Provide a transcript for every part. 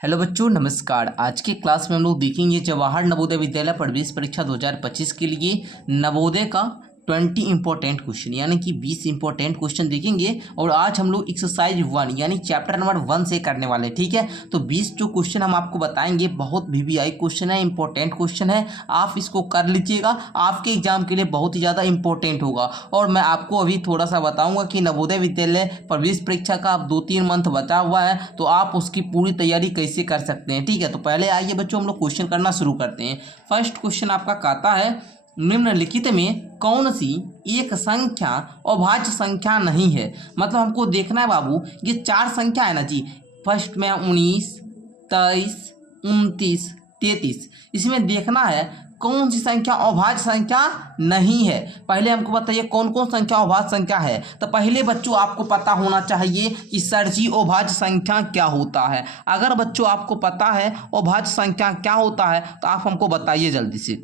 Hello बच्चों, नमस्कार। आज के क्लास में हम लोग देखेंगे जवाहर नवोदय विद्यालय प्रवेश परीक्षा 2025 के लिए नवोदय का 20 इंपॉर्टेंट क्वेश्चन यानी कि 20 इंपॉर्टेंट क्वेश्चन देखेंगे। और आज हम लोग एक्सरसाइज 1 यानी चैप्टर नंबर 1 से करने वाले हैं। ठीक है, तो 20 जो क्वेश्चन हम आपको बताएंगे बहुत वीवीआई क्वेश्चन है, इंपॉर्टेंट क्वेश्चन है। आप इसको कर लीजिएगा, आपके एग्जाम के लिए बहुत ही ज़्यादा इंपॉर्टेंट होगा। और मैं आपको अभी थोड़ा सा बताऊंगा कि नवोदय विद्यालय प्रवेश परीक्षा का अब 2-3 मंथ बचा हुआ है, तो आप उसकी पूरी तैयारी कैसे कर सकते हैं। ठीक है, तो पहले आइए बच्चों हम लोग क्वेश्चन करना शुरू करते हैं। फर्स्ट क्वेश्चन आपका कहता है निम्नलिखित में कौन सी एक संख्या अभाज्य संख्या नहीं है। मतलब हमको देखना है बाबू, ये 4 संख्या है ना जी। फर्स्ट में 19, 23, 29, 33, इसमें देखना है कौन सी संख्या अभाज्य संख्या नहीं है। पहले हमको बताइए कौन कौन संख्या अभाज्य संख्या है। तो पहले बच्चों आपको पता होना चाहिए कि सर जी अभाज्य संख्या क्या होता है। अगर बच्चों आपको पता है अभाज्य संख्या क्या होता है तो आप हमको बताइए जल्दी से।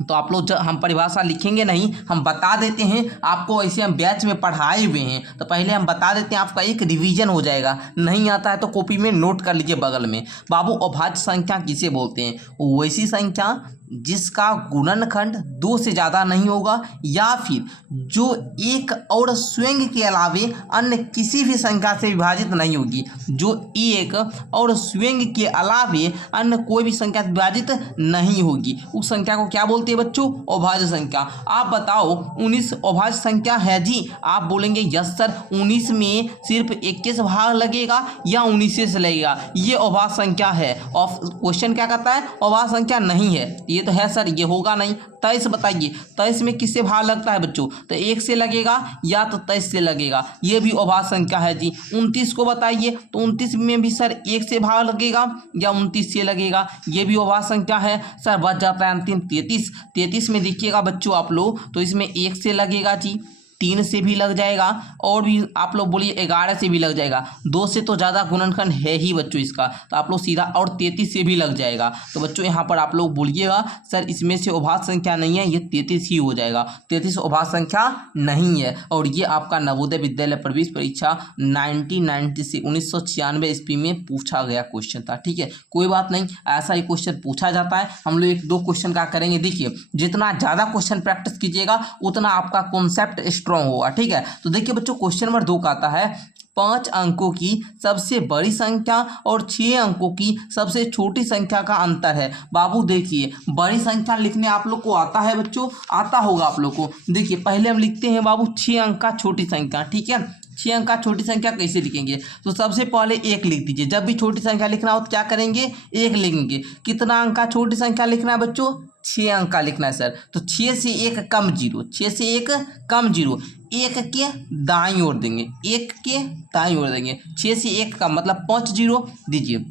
तो आप लोग हम परिभाषा लिखेंगे नहीं, हम बता देते हैं आपको, ऐसे हम बैच में पढ़ाए हुए हैं। तो पहले हम बता देते हैं, आपका एक रिवीजन हो जाएगा। नहीं आता है तो कॉपी में नोट कर लीजिए बगल में। बाबू अभाज्य संख्या किसे बोलते हैं? वैसी संख्या जिसका गुणनखंड 2 से ज़्यादा नहीं होगा, या फिर जो एक और स्वयं के अलावे अन्य किसी भी संख्या से विभाजित नहीं होगी। जो एक और स्वयं के अलावे अन्य कोई भी संख्या विभाजित नहीं होगी, उस संख्या को क्या बोलते हैं बच्चों? अभाज्य संख्या। आप बताओ 19 अभाज्य संख्या है जी? आप बोलेंगे यस सर, 19 में सिर्फ 21 भाग लगेगा या 19 से लगेगा, ये अभाज्य संख्या है। और क्वेश्चन क्या कहता है? अभाज्य संख्या नहीं है। ये तो है सर, ये होगा नहीं। 23 बताइए, 23 में किससे भाग लगता है बच्चों? तो 1 से लगेगा या तो 23 से लगेगा, ये भी अभाज्य संख्या है जी। 29 को बताइए, तो 29 में भी सर 1 से भाग लगेगा या 29 से लगेगा, ये भी अभाज्य संख्या है। सर बच जाता है अंतिम 33। 33 में देखिएगा बच्चों आप लोग, तो इसमें 1 से लगेगा जी, 3 से भी लग जाएगा, और भी आप लोग बोलिए 11 से भी लग जाएगा। 2 से तो ज़्यादा गुणनखंड है ही बच्चों इसका, तो आप लोग सीधा, और 33 से भी लग जाएगा। तो बच्चों यहाँ पर आप लोग बोलिएगा सर इसमें से अभाज्य संख्या नहीं है, ये 33 ही हो जाएगा। 33 अभाज्य संख्या नहीं है। और ये आपका नवोदय विद्यालय प्रवेश परीक्षा 1996 ईस्वी में पूछा गया क्वेश्चन था। ठीक है, कोई बात नहीं, ऐसा ही क्वेश्चन पूछा जाता है। हम लोग 1-2 क्वेश्चन का करेंगे। देखिए जितना ज़्यादा क्वेश्चन प्रैक्टिस कीजिएगा उतना आपका कॉन्सेप्ट स्ट्रॉन्ग होगा। ठीक है, तो देखिए बच्चों क्वेश्चन नंबर 2 का आता है 5 अंकों की सबसे बड़ी संख्या और 6 अंकों की सबसे छोटी संख्या का अंतर है। बाबू देखिए, बड़ी संख्या लिखने आप लोग को आता है बच्चों? आता होगा आप लोग को। देखिए पहले हम लिखते हैं बाबू 6 अंक का छोटी संख्या। ठीक है, 6 अंक का छोटी संख्या कैसे लिखेंगे? तो सबसे पहले 1 लिख दीजिए। जब भी छोटी संख्या लिखना हो तो क्या करेंगे? 1 लिखेंगे। कितना अंक का छोटी संख्या लिखना है बच्चों? 6 अंक का लिखना है सर। तो 6 से 1 कम 0, 6 से 1 कम 0, 1 के दाईं ओर देंगे, 1 के दाईं ओर देंगे। 6 से 1 कम मतलब 5 0 दीजिए।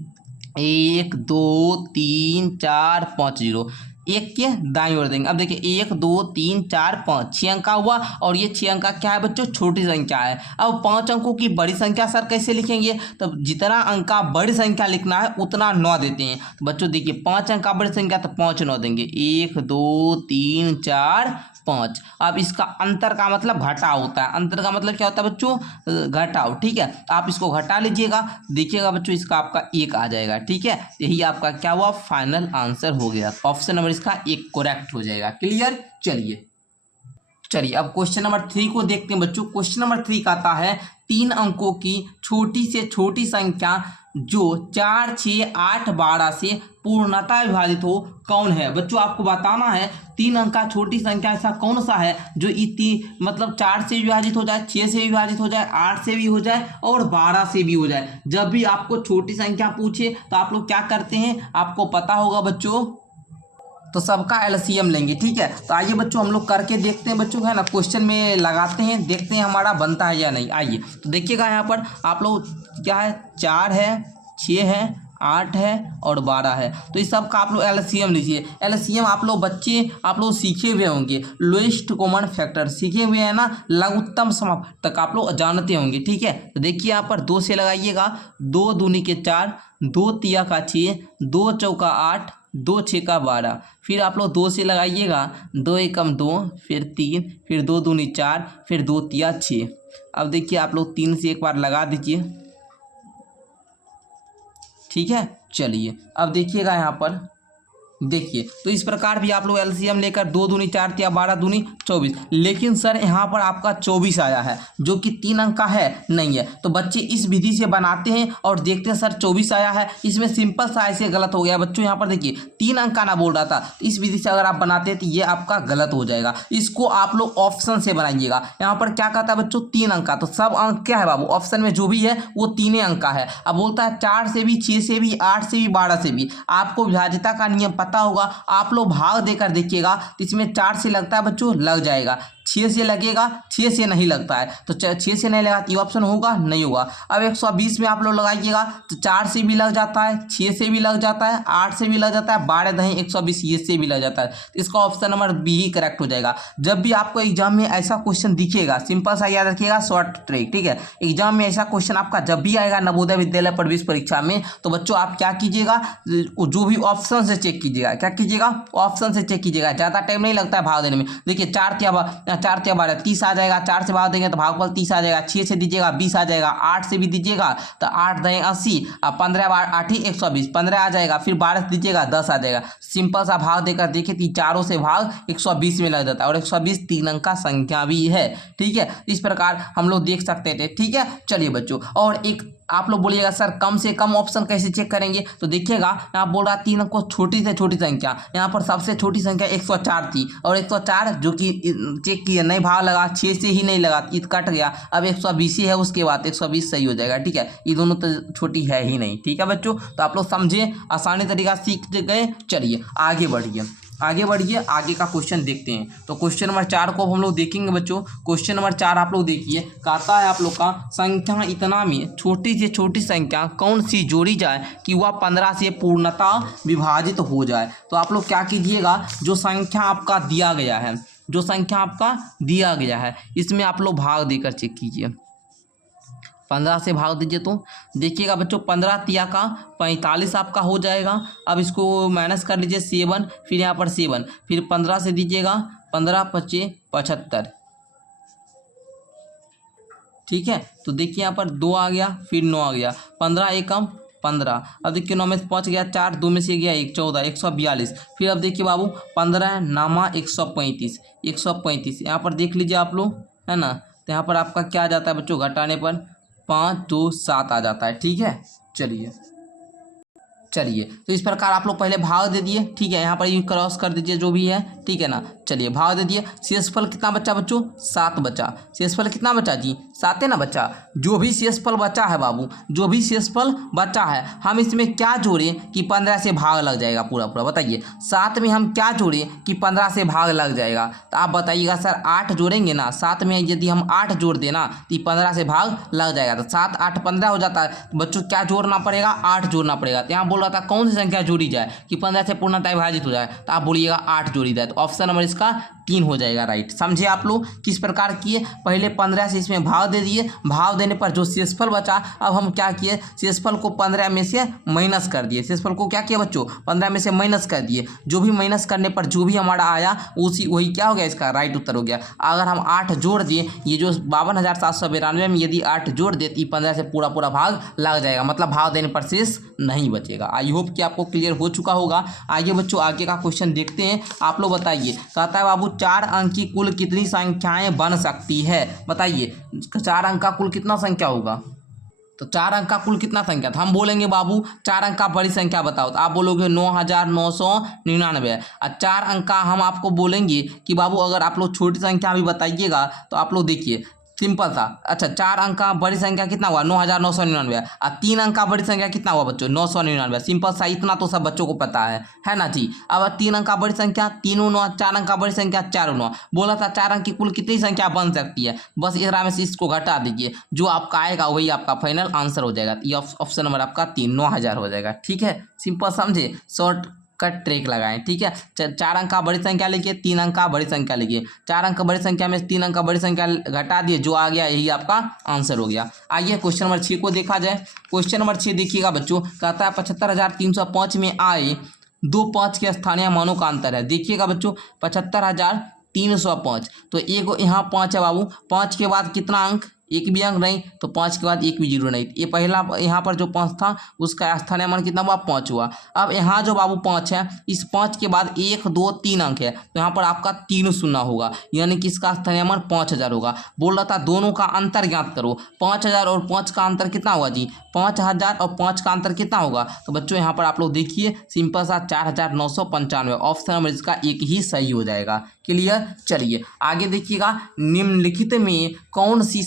1 2 3 4 5 0, 1 के दाईं ओर देंगे। अब देखिए 1 2 3 4 5, 6 अंक का हुआ, और ये 6 अंक का क्या है बच्चों? छोटी संख्या है। अब 5 अंकों की बड़ी संख्या सर कैसे लिखेंगे? तो जितना अंक का बड़ी संख्या लिखना है उतना 9 देते हैं। तो बच्चों देखिए 5 अंक का बड़ी संख्या तो 5 9 देंगे, 1 2 3 4 5। अब इसका अंतर का मतलब घटाव होता है। अंतर का मतलब क्या होता है बच्चों? घटाव। ठीक है, आप इसको घटा लीजिएगा, देखिएगा बच्चों इसका आपका 1 आ जाएगा। ठीक है, यही आपका क्या हुआ? फाइनल आंसर हो गया। ऑप्शन नंबर इसका 1 करेक्ट हो जाएगा। क्लियर? चलिए अब क्वेश्चन नंबर 3 को देखते हैं बच्चों। क्वेश्चन नंबर 3 का आता है 3 अंकों की छोटी से छोटी संख्या जो 4 6 8 12 से पूर्णतः विभाजित हो कौन है? बच्चों आपको बताना है 3 अंक का छोटी संख्या ऐसा कौन सा है जो मतलब 4 से विभाजित हो जाए, 6 से विभाजित हो जाए, 8 से भी हो जाए और 12 से भी हो जाए। जब भी आपको छोटी संख्या पूछे तो आप लोग क्या करते हैं? आपको पता होगा बच्चों, तो सबका एलसीएम लेंगे। ठीक है, तो आइए बच्चों हम लोग करके देखते हैं बच्चों, है ना, क्वेश्चन में लगाते हैं, देखते हैं हमारा बनता है या नहीं। आइए तो देखिएगा यहाँ पर आप लोग क्या है, 4 है, 6 है, 8 है और 12 है। तो इस सब का आप लोग एलसीएम लीजिए। एलसीएम आप लोग बच्चे आप लोग सीखे हुए होंगे, लोएस्ट कॉमन फैक्टर सीखे हुए हैं ना, लघुत्तम समाप्त तक आप लोग जानते होंगे। ठीक है, तो देखिए यहाँ पर 2 से लगाइएगा, 2 दूनी के 4, 2 तिया का 6, 2 चौका 8, 2 6 का 12। फिर आप लोग 2 से लगाइएगा, 2 एकम 2, फिर 3, फिर 2 दूनी 4, फिर 2 तिया 6। अब देखिए आप लोग 3 से एक बार लगा दीजिए, ठीक है। चलिए अब देखिएगा यहाँ पर, देखिए तो इस प्रकार भी आप लोग एलसीएम लेकर 2 दूनी 4 या 12 दूनी 24, लेकिन सर यहाँ पर आपका 24 आया है जो कि 3 अंक का है नहीं है। तो बच्चे इस विधि से बनाते हैं और देखते हैं सर 24 आया है, इसमें सिंपल सा ऐसे गलत हो गया बच्चों। यहाँ पर देखिए 3 अंक का ना बोल रहा था, तो इस विधि से अगर आप बनाते हैं तो ये आपका गलत हो जाएगा। इसको आप लोग ऑप्शन से बनाइएगा। यहाँ पर क्या कहता है बच्चों 3 अंक का, तो सब अंक क्या है बाबू, ऑप्शन में जो भी है वो 3 अंक का है। अब बोलता है 4 से भी, 6 से भी, 8 से भी, 12 से भी। आपको विभाज्यता का नियम पता होगा, आप लोग भाग देकर देखिएगा तो इसमें 4 से लगता है बच्चों, लग जाएगा। 6 से लगेगा, 6 से नहीं लगता है, तो 6 से नहीं लगा तो ये ऑप्शन होगा नहीं होगा। अब 120 में आप लोग लगाइएगा तो 4 से भी लग जाता है, 6 से भी लग जाता है, 8 से भी लग जाता है, 12 दही 120 ये से भी लग जाता है। तो इसका ऑप्शन नंबर बी ही करेक्ट हो जाएगा। जब भी आपको एग्जाम में ऐसा क्वेश्चन दिखेगा, सिंपल सा याद रखिएगा, शॉर्ट ट्रिक, ठीक है। एग्जाम में ऐसा क्वेश्चन आपका जब भी आएगा नवोदय विद्यालय प्रवेश परीक्षा में, तो बच्चों आप क्या कीजिएगा, जो भी ऑप्शन से चेक कीजिएगा। क्या कीजिएगा, ऑप्शन से चेक कीजिएगा, ज़्यादा टाइम नहीं लगता है भाग देने में। देखिए 4 या 12 30 आ जाएगा, 4 से भाग देंगे तो भागफल 30 आ जाएगा, 6 से दीजिएगा 20 आ जाएगा, 8 से भी दीजिएगा तो 8 दही 80, और 15 8 ही 120, 15 आ जाएगा, फिर 12 से दीजिएगा 10 आ जाएगा। सिंपल सा भाग देकर देखिए तो चारों से भाग 120 में लग जाता है, और 120 3 अंक का संख्या भी है, ठीक है। इस प्रकार हम लोग देख सकते थे, ठीक है। चलिए बच्चों, और एक आप लोग बोलिएगा सर कम से कम ऑप्शन कैसे चेक करेंगे, तो देखिएगा यहाँ बोल रहा 3 अंक को छोटी से छोटी संख्या, यहाँ पर सबसे छोटी संख्या 104 थी, और 104 जो कि चेक किया नहीं भाग लगा, 6 से ही नहीं लगा, ईद कट गया। अब 120 ही है, उसके बाद 120 सही हो जाएगा, ठीक है। ये दोनों तो छोटी है ही नहीं, ठीक है बच्चों। तो आप लोग समझे, आसानी तरीका सीख गए। चलिए आगे बढ़िए, आगे का क्वेश्चन देखते हैं। तो क्वेश्चन नंबर 4 को हम लोग देखेंगे बच्चों। क्वेश्चन नंबर 4 आप लोग देखिए, कहता है आप लोग का संख्या इतना में छोटी से छोटी संख्या कौन सी जोड़ी जाए कि वह 15 से पूर्णतः विभाजित हो जाए। तो आप लोग क्या कीजिएगा, जो संख्या आपका दिया गया है, जो संख्या आपका दिया गया है, इसमें आप लोग भाग देकर चेक कीजिए। 15 से भाग दीजिए तो देखिएगा बच्चों 15 तिया का 45 आपका हो जाएगा। अब इसको माइनस कर लीजिए 7, फिर यहाँ पर 7, फिर 15 से दीजिएगा 15 25 75, ठीक है। तो देखिए यहाँ पर 2 आ गया, फिर 9 आ गया, 15 एकम 15। अब देखिए 9 में से 5 गया, 4 2 में से गया 1 14 142। फिर अब देखिए बाबू 15 नामा 135 यहाँ पर देख लीजिए आप लोग, है ना। तो यहाँ पर आपका क्या आ जाता है बच्चों, घटाने पर 5 2 7 आ जाता है, ठीक है। चलिए तो इस प्रकार आप लोग पहले भाग दे दिए, ठीक है। यहाँ पर ये क्रॉस कर दीजिए जो भी है, ठीक है ना। चलिए भाग दे दिए, शेषफल कितना बचा बच्चों, 7 बचा। शेषफल कितना बचा जी, 7 है ना बचा। जो भी शेषफल बचा है बाबू, जो भी शेषफल बचा है, हम इसमें क्या जोड़ें कि 15 से भाग लग जाएगा पूरा पूरा, बताइए। 7 में हम क्या जोड़ें कि 15 से भाग लग जाएगा, तो आप बताइएगा सर 8 जोड़ेंगे ना। 7 में यदि हम 8 जोड़ दें ना तो 15 से भाग लग जाएगा, तो 7 8 15 हो जाता है। तो बच्चों क्या जोड़ना पड़ेगा, 8 जोड़ना पड़ेगा। तो यहाँ बोल रहा था कौन सी संख्या जोड़ी जाए कि 15 से पूर्णतः विभाजित हो जाए, तो आप बोलिएगा 8 जोड़ी जाए। तो ऑप्शन नंबर इसका 3 हो जाएगा, राइट। समझे आप लोग किस प्रकार किए, पहले 15 से इसमें भाव दे दिए, भाव देने पर जो शेषफल बचा, अब हम क्या किए, शेषफल को 15 में से माइनस कर दिए। शेषफल को क्या किया बच्चों, 15 में से माइनस कर दिए। जो भी माइनस करने पर जो भी हमारा आया वही क्या हो गया, इसका राइट उत्तर हो गया। अगर हम 8 जोड़ दिए, ये जो 52,792 में यदि 8 जोड़ दे तो 15 से पूरा पूरा भाग लग जाएगा, मतलब भाव देने पर शेष नहीं बचेगा। आई होप कि आपको क्लियर हो चुका होगा। आगे बच्चों आगे का क्वेश्चन देखते हैं। आप लोग बताइए, कहता है बाबू 4 अंक की कुल कितनी संख्याएं बन सकती है, बताइए। 4 अंक का कुल कितना संख्या होगा, तो 4 अंक का कुल कितना संख्या, तो हम बोलेंगे बाबू 4 अंक का बड़ी संख्या बताओ, तो आप बोलोगे 9,999। और 4 अंक का हम आपको बोलेंगे कि बाबू अगर आप लोग छोटी संख्या भी बताइएगा तो आप लोग देखिए सिंपल था। अच्छा 4 अंक का बड़ी संख्या कितना हुआ, 9,999। और 3 अंक का बड़ी संख्या कितना हुआ बच्चों, 999। सिंपल सा, इतना तो सब बच्चों को पता है ना जी। अब 3 अंक का बड़ी संख्या 3 9, 4 अंक का बड़ी संख्या 4 9। बोला था 4 अंक की कुल कितनी संख्या बन सकती है, बस इस में से इसको घटा दीजिए, जो आपका आएगा वही आपका फाइनल आंसर हो जाएगा। ये ऑप्शन नंबर आपका 3 9000 हो जाएगा, ठीक है। सिंपल समझे, शॉर्ट कट ट्रिक लगाएं, ठीक है। 4 अंक का बड़ी संख्या लिखिए, 3 अंक का बड़ी संख्या लिखिए। 4 अंक का बड़ी संख्या में 3 अंक का बड़ी संख्या घटा दिए, जो आ गया यही आपका आंसर हो गया। आइए क्वेश्चन नंबर 6 को देखा जाए। क्वेश्चन नंबर 6 देखिएगा बच्चों, कहता है 75,305 में आए 2 5 के स्थानीय मानों का अंतर है। देखिएगा बच्चों 75,305, तो एक यहाँ 5 है बाबू, 5 के बाद कितना अंक, एक भी अंक नहीं तो 5 के बाद एक भी जीरो नहीं। ये पहला यहाँ पर जो 5 था उसका स्थानीय मान कितना हुआ 5 हुआ। अब यहाँ जो बाबू 5 है, इस 5 के बाद 1 2 3 अंक है तो यहाँ पर आपका 3 शून्य होगा, यानी कि इसका स्थानीय मान 5000 होगा। बोल रहा था दोनों का अंतर ज्ञात करो। 5000 और 5 का अंतर कितना होगा जी, 5000 और 5 का अंतर कितना होगा। तो बच्चों यहाँ पर आप लोग देखिए सिंपल सा 4995, ऑप्शन नंबर इसका एक ही सही हो जाएगा। क्लियर। चलिए आगे देखिएगा, निम्नलिखित में कौन सी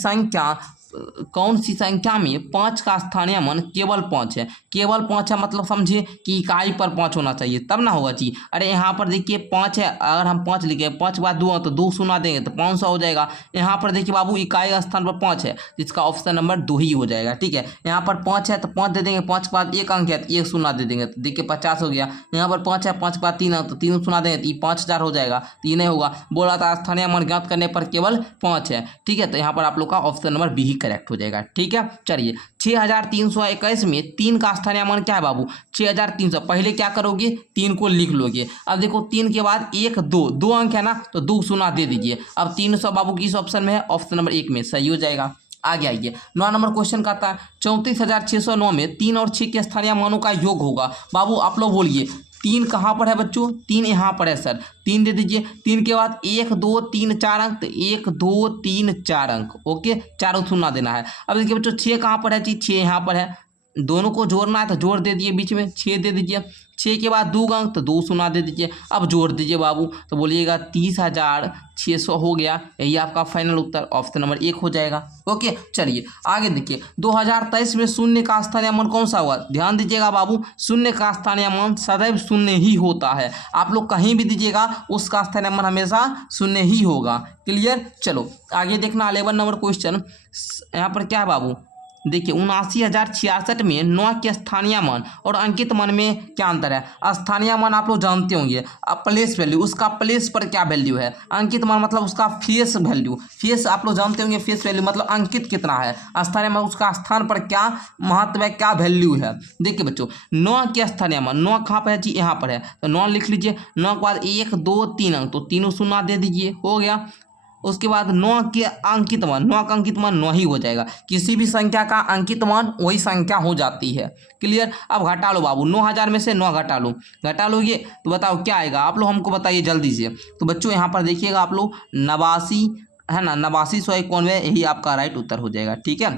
संख्या में 5 का स्थानीय मान केवल 5 है। केवल 5 है मतलब समझिए कि इकाई पर 5 होना चाहिए तब ना होगा जी। अरे यहाँ पर देखिए 5 है, अगर हम 5 लिखे 5 बाद 2 तो 2 शून्य देंगे तो 500 हो जाएगा। यहाँ पर देखिए बाबू इकाई का स्थान पर 5 है, जिसका ऑप्शन नंबर 2 ही हो जाएगा। ठीक है, यहाँ पर 5 है तो 5 दे देंगे, 5 के बाद 1 अंक है तो 1 शून्य दे देंगे तो देखिए 50 हो गया। यहाँ पर 5 है, 5 के बाद 3 अंक तो 3 शून्य देंगे तो ये 5000 हो जाएगा। तो ये नहीं होगा, बोला था स्थानीय मान ज्ञात करने पर केवल 5 है। ठीक है, तो यहाँ पर आप लोग का ऑप्शन नंबर बी ही करेक्ट हो जाएगा। ठीक है, चलिए 6321 में 3 का स्थानीय मान क्या है बाबू, 6300। पहले क्या करोगे, 3 को लिख लोगे। अब देखो 3 के बाद 1 2 अंक है ना तो 2 शून्य दे दीजिए। अब 300 बाबू किस ऑप्शन में है, ऑप्शन नंबर 1 में सही हो जाएगा। आगे आइए 9 नंबर क्वेश्चन का था 34609 में 3 और 6 के स्थानीय मानों का योग होगा। बाबू आप लोग बोलिए 3 कहाँ पर है बच्चों, 3 यहाँ पर है सर, 3 दे दीजिए। 3 के बाद 1 2 3 4 अंक तो 1 2 3 4 अंक, ओके, चारों शून्य देना है। अब देखिए बच्चों 6 कहाँ पर है जी, 6 यहाँ पर है, दोनों को जोड़ना है तो जोड़ दे दिए, बीच में 6 दे दीजिए। 6 के बाद 2 अंक तो 2 शून्य दे दीजिए। अब जोड़ दीजिए बाबू तो बोलिएगा 30600 हो गया। यही आपका फाइनल उत्तर ऑप्शन नंबर 1 हो जाएगा। ओके, चलिए आगे देखिए 2023 में शून्य का स्थानीय मान कौन सा हुआ। ध्यान दीजिएगा बाबू, शून्य का स्थानीय मान सदैव शून्य ही होता है। आप लोग कहीं भी दीजिएगा उसका स्थानीय मान हमेशा शून्य ही होगा। क्लियर। चलो आगे देखना 11 नंबर क्वेश्चन, यहाँ पर क्या है बाबू, देखिए 79066 में 9 के स्थानीय मान और अंकित मान में क्या अंतर है। स्थानीय मान आप लोग जानते होंगे, प्लेस वैल्यू, उसका प्लेस पर क्या वैल्यू है। अंकित मान मतलब उसका फेस वैल्यू, फेस आप लोग जानते होंगे, फेस वैल्यू मतलब अंकित कितना है। स्थानीय मान उसका स्थान पर क्या महत्व है, क्या वैल्यू है। देखिए बच्चों 9 के स्थानीय मान, 9 कहाँ पर है जी, यहाँ पर है तो 9 लिख लीजिए। 9 के बाद 1 2 3 अंक तो तीनों शून्य दे दीजिए, हो गया। उसके बाद 9 के अंकित मान, 9 का अंकित मान 9 ही हो जाएगा। किसी भी संख्या का अंकित मान वही संख्या हो जाती है। क्लियर। अब घटा लो बाबू, 9000 में से 9 घटा लोगे तो बताओ क्या आएगा, आप लोग हमको बताइए जल्दी से। तो बच्चों यहाँ पर देखिएगा आप लोग 89 है ना, 8991, यही आपका राइट उत्तर हो जाएगा। ठीक है,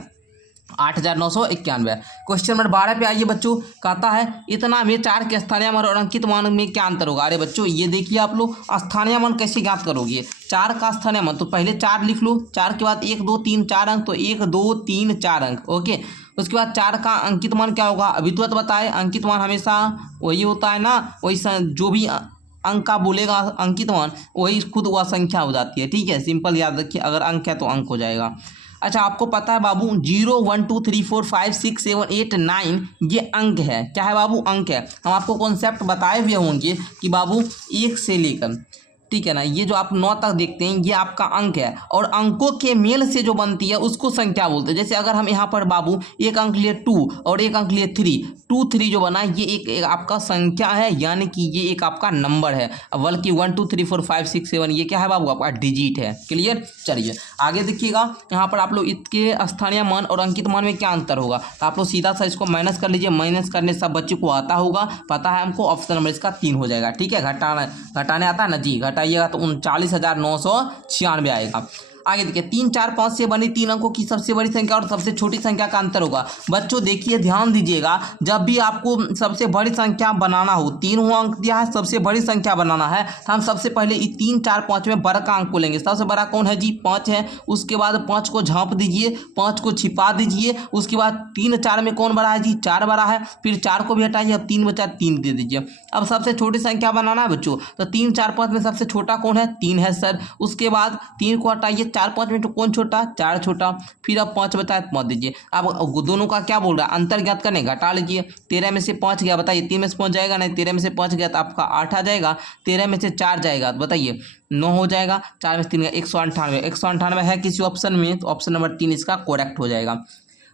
8991। क्वेश्चन नंबर 12 पे आइए बच्चों, कहता है इतना में 4 के स्थानीय मान और अंकित मान में क्या अंतर होगा। अरे बच्चों ये देखिए आप लोग स्थानीय मान कैसे ज्ञात करोगे। 4 का स्थानीय मान तो पहले 4 लिख लो, 4 के बाद 1 2 3 4 अंक तो 1 2 3 4 अंक, ओके। उसके बाद 4 का अंकित मान क्या होगा, अभी तो बताए अंकित मान हमेशा वही होता है ना, वही जो भी अंक का बोलेगा अंकित मान वही खुद वह संख्या हो जाती है। ठीक है, सिंपल याद रखिए, अगर अंक है तो अंक हो जाएगा। अच्छा आपको पता है बाबू 0 1 2 3 4 5 6 7 8 9 ये अंक है। क्या है बाबू, अंक है। हम आपको कॉन्सेप्ट बताए हुए होंगे कि बाबू 1 से लेकर, ठीक है ना, ये जो आप 9 तक देखते हैं ये आपका अंक है, और अंकों के मेल से जो बनती है उसको संख्या बोलते हैं। जैसे अगर हम यहाँ पर बाबू एक अंक लिए 2 और एक अंक लिए 3, 2 3 जो बना ये एक आपका संख्या है, यानी कि ये एक आपका नंबर है। बल्कि 1 2 3 4 5 6 7 ये क्या है बाबू, आपका डिजिट है। क्लियर। चलिए आगे देखिएगा, यहाँ पर आप लोग इसके स्थानीय मान और अंकित मान में क्या अंतर होगा। तो आप लोग सीधा सा इसको माइनस कर लीजिए, माइनस करने सब बच्चे को आता होगा, पता है हमको, ऑप्शन नंबर इसका 3 हो जाएगा। ठीक है, घटाने आता है ना जी, घटाइएगा तो 39,996 आएगा। आगे देखिए 3 4 5 से बनी 3 अंकों की सबसे बड़ी संख्या और सबसे छोटी संख्या का अंतर होगा। बच्चों देखिए ध्यान दीजिएगा, जब भी आपको सबसे बड़ी संख्या बनाना हो, 3 अंक दिया है, सबसे बड़ी संख्या बनाना है, तो हम सबसे पहले 3 4 5 में बड़ा का अंक को लेंगे। सबसे बड़ा कौन है जी, 5 है। उसके बाद 5 को झाँप दीजिए, 5 को छिपा दीजिए। उसके बाद 3 4 में कौन बड़ा है जी, 4 बड़ा है। फिर 4 को भी हटाइए, अब 3 बचा, 3 दे दीजिए। अब सबसे छोटी संख्या बनाना है बच्चों, तो 3 4 5 में सबसे छोटा कौन है, 3 है सर। उसके बाद 3 को हटाइए, 4 5 में तो कौन छोटा, 4 छोटा। फिर अब 5 बचा है, 5 दीजिए। अब दोनों का क्या बोल रहा है, अंतर ज्ञात करने, घटा लीजिए। 13 में से 5 गया, बताइए 3 में से 5 जाएगा नहीं, 13 में से 5 गया तो आपका 8 आ जाएगा। 13 में से 4 जाएगा तो बताइए 9 हो जाएगा। 4 में से 3 गया, 198। 198 है किसी ऑप्शन में, तो ऑप्शन नंबर 3 इसका करेक्ट हो जाएगा।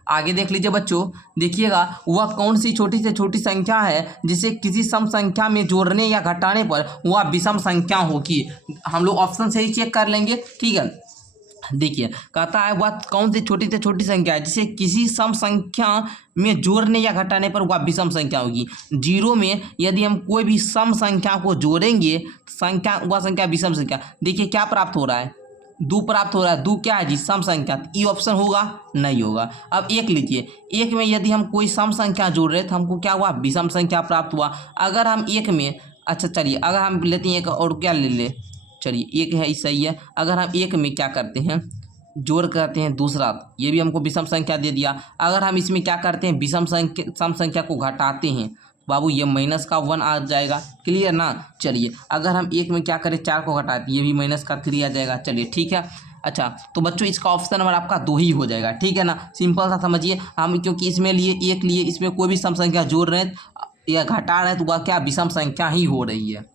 आगे देख लीजिए बच्चों, देखिएगा वह कौन सी छोटी से छोटी संख्या है जिसे किसी सम संख्या में जोड़ने या घटाने पर वह विषम संख्या होगी। हम लोग ऑप्शन से ही चेक कर लेंगे। ठीक है, देखिए कहता है वह कौन सी छोटी से छोटी संख्या है जिसे किसी सम संख्या में जोड़ने या घटाने पर वह विषम संख्या होगी। जीरो में यदि हम कोई भी सम संख्या को जोड़ेंगे संख्या वह संख्या विषम संख्या। देखिए क्या प्राप्त हो रहा है, दो प्राप्त हो रहा है। दो क्या है जी, सम संख्या। ई ऑप्शन होगा, नहीं होगा। अब एक लीजिए, एक में यदि हम कोई सम संख्या जोड़ रहे तो हमको क्या हुआ, विषम संख्या प्राप्त हुआ। अगर हम एक में, अच्छा चलिए अगर हम लेते हैं एक और क्या ले ले, चलिए एक है सही है। अगर हम एक में क्या करते हैं, जोड़ करते हैं दूसरा, ये भी हमको विषम संख्या दे दिया। अगर हम इसमें क्या करते हैं, विषम संख्या सम संख्या को घटाते हैं बाबू, ये माइनस का 1 आ जाएगा। क्लियर ना। चलिए अगर हम एक में क्या करें, 4 को घटाते हैं, ये भी माइनस का 3 आ जाएगा। चलिए ठीक है। अच्छा तो बच्चों इसका ऑप्शन नंबर आपका 2 ही हो जाएगा। ठीक है ना, सिंपल सा समझिए। हम क्योंकि इसमें लिए एक लिए, इसमें कोई भी सम संख्या जोड़ रहे हैं या घटा रहे हैं तो वह क्या विषम संख्या ही हो रही है।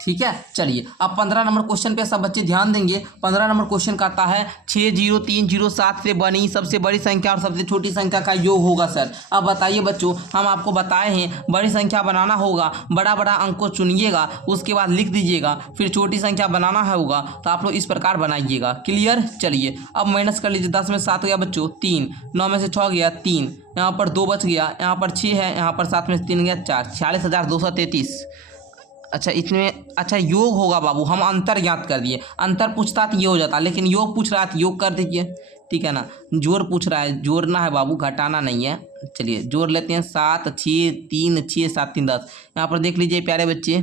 ठीक है। चलिए अब 15 नंबर क्वेश्चन पे सब बच्चे ध्यान देंगे। 15 नंबर क्वेश्चन का आता है 60307 से बनी सबसे बड़ी संख्या और सबसे छोटी संख्या का योग होगा सर। अब बताइए बच्चों, हम आपको बताए हैं बड़ी संख्या बनाना होगा, बड़ा बड़ा अंक को चुनिएगा, उसके बाद लिख दीजिएगा, फिर छोटी संख्या बनाना होगा तो आप लोग इस प्रकार बनाइएगा। क्लियर। चलिए अब माइनस कर लीजिए। 10 में 7 गया बच्चों 3, 9 में से 6 गया 3, यहाँ पर 2 बच गया, यहाँ पर 6 है, यहाँ पर 7 में से 3 गया 4, 46,233। अच्छा इसमें अच्छा योग होगा बाबू, हम अंतर ज्ञात कर दिए। अंतर पूछता तो ये हो जाता, लेकिन योग पूछ रहा है तो योग कर दीजिए। ठीक है ना। जोड़ पूछ रहा है, जोड़ना है बाबू, घटाना नहीं है। चलिए जोड़ लेते हैं। 7 6 3 6 7 3 10। यहाँ पर देख लीजिए प्यारे बच्चे,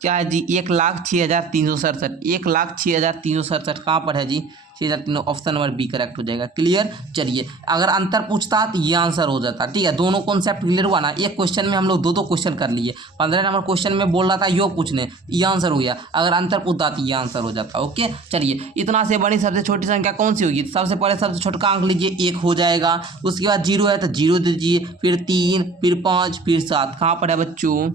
क्या है जी, 1,06,367। 1,06,367 कहाँ पर है जी, 6,300। ऑप्शन नंबर बी करेक्ट हो जाएगा। क्लियर। चलिए अगर अंतर पूछता तो ये आंसर हो जाता। ठीक है, दोनों कॉन्सेप्ट क्लियर हुआ ना। एक क्वेश्चन में हम लोग दो क्वेश्चन कर लिए। 15 नंबर क्वेश्चन में बोल रहा था योग पूछने, ये आंसर हो गया। अगर अंतर पूछता तो ये आंसर हो जाता। ओके चलिए, इतना से बड़ी सबसे छोटी संख्या कौन सी होगी, सबसे पहले सबसे छोटा अंक लीजिए 1 हो जाएगा। उसके बाद 0 है तो 0 दीजिए, फिर 3, फिर 5, फिर 7। कहाँ पर है बच्चों,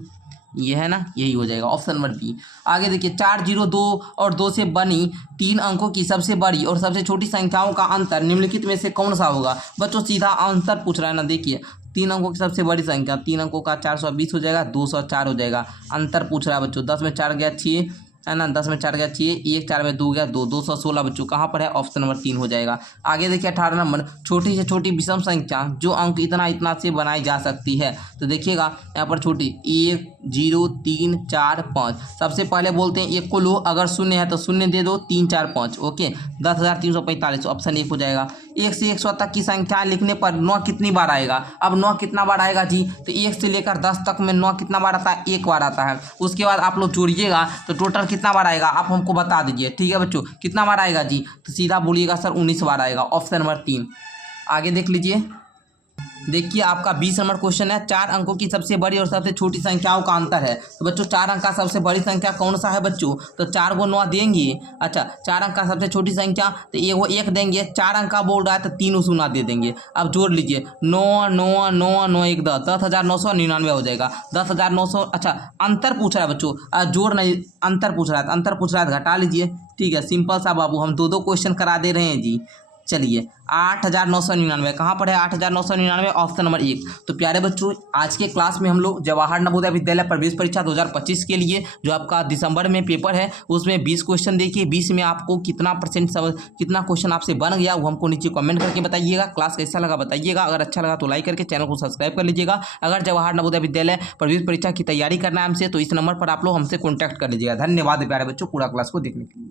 ये है ना, यही हो जाएगा ऑप्शन नंबर बी। आगे देखिए 4 0 2 और 2 से बनी 3 अंकों की सबसे बड़ी और सबसे छोटी संख्याओं का अंतर निम्नलिखित में से कौन सा होगा। बच्चों सीधा अंतर पूछ रहा है ना। देखिए 3 अंकों की सबसे बड़ी संख्या, 3 अंकों का 420 हो जाएगा, 204 हो जाएगा। अंतर पूछ रहा है बच्चों। 10 में 4 गया 6 है ना, 10 में 4 गया 6, 1 4 में 2 गया 2, 216 बच्चों कहाँ पर है, ऑप्शन नंबर 3 हो जाएगा। आगे देखिए 18 नंबर, छोटी से छोटी विषम संख्या जो अंक इतना इतना से बनाई जा सकती है। तो देखिएगा यहाँ पर छोटी 1 0 3 4 5। सबसे पहले बोलते हैं 1 को लो, अगर शून्य है तो शून्य दे दो, 3 4 5। ओके 10,345 ऑप्शन 1 हो जाएगा। 1 से 100 तक की संख्या लिखने पर 9 कितनी बार आएगा। अब 9 कितना बार आएगा जी, तो 1 से लेकर 10 तक में 9 कितना बार आता है, 1 बार आता है। उसके बाद आप लोग जोड़िएगा तो टोटल कितना बार आएगा आप हमको बता दीजिए। ठीक है बच्चों, कितना बार आएगा जी, तो सीधा बोलिएगा सर 19 बार आएगा, ऑप्शन नंबर 3। आगे देख लीजिए, देखिए आपका 20 नंबर क्वेश्चन है, 4 अंकों की सबसे बड़ी और सबसे छोटी संख्याओं का अंतर है। तो बच्चों 4 अंक का सबसे बड़ी संख्या कौन सा है बच्चों, तो 4 को 9 देंगे। अच्छा 4 अंक का सबसे छोटी संख्या तो ये वो 1 देंगे। 4 अंक का बोल रहा है तो 3 शून्य दे देंगे। अब जोड़ लीजिए 9 9 9 9 1 10, 10,999 हो जाएगा। 10,900। अच्छा अंतर पूछ रहा है बच्चों, जोड़ नहीं अंतर पूछ रहा है, अंतर पूछ रहा है घटा लीजिए। ठीक है, सिंपल सा बाबू, हम दो क्वेश्चन करा दे रहे हैं जी। चलिए 8,999 कहाँ पर है, 8,999 ऑप्शन नंबर 1। तो प्यारे बच्चों आज के क्लास में हम लोग जवाहर नवोदय विद्यालय प्रवेश परीक्षा 2025 के लिए जो आपका दिसंबर में पेपर है उसमें 20 क्वेश्चन देखिए, 20 में आपको कितना परसेंट कितना क्वेश्चन आपसे बन गया वो हमको नीचे कमेंट करके बताइएगा। क्लास कैसा लगा बताइएगा, अगर अच्छा लगा तो लाइक करके चैनल को सब्सक्राइब कर लीजिएगा। अगर जवाहर नवोदय विद्यालय प्रवेश परीक्षा की तैयारी करना है हमसे तो इस नंबर पर आप लोग हमसे कॉन्टैक्ट कर लीजिएगा। धन्यवाद प्यारे बच्चों पूरा क्लास को देखने के लिए।